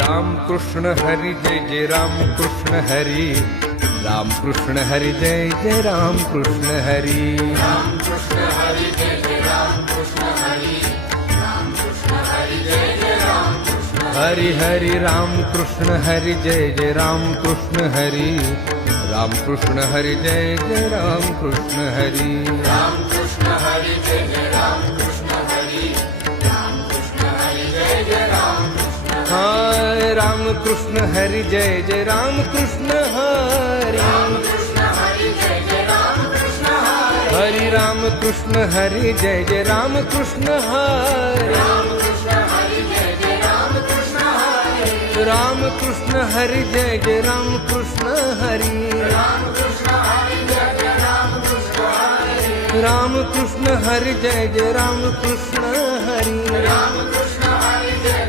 राम कृष्ण हरी जय जय राम कृष्ण हरी, राम कृष्ण हरी जय जय राम कृष्ण हरी, राम कृष्ण हरी जय जय राम कृष्ण हरी, राम कृष्ण हरी जय जय राम कृष्ण हरि हरि राम कृष्ण हरि जय जय राम कृष्ण हरि, राम कृष्ण हरि जय जय राम कृष्ण हरि, राम कृष्ण हरी जय जय राम कृष्ण हरी, राम कृष्ण हरी जय जय राम कृष्ण हाय राम कृष्ण हरि जय जय राम कृष्ण हरि, राम कृष्ण हरी जय जय राम कृष्ण हरी, हरि राम कृष्ण हरि जय जय राम कृष्ण हरि, राम कृष्ण हरी जय जय राम कृष्ण हरी, राम कृष्ण हरि जय जय राम कृष्ण हरि, राम कृष्ण हरी जय जय राम कृष्ण हरी, राम कृष्ण हरि जय जय राम कृष्ण हरि, राम कृष्ण हरी जय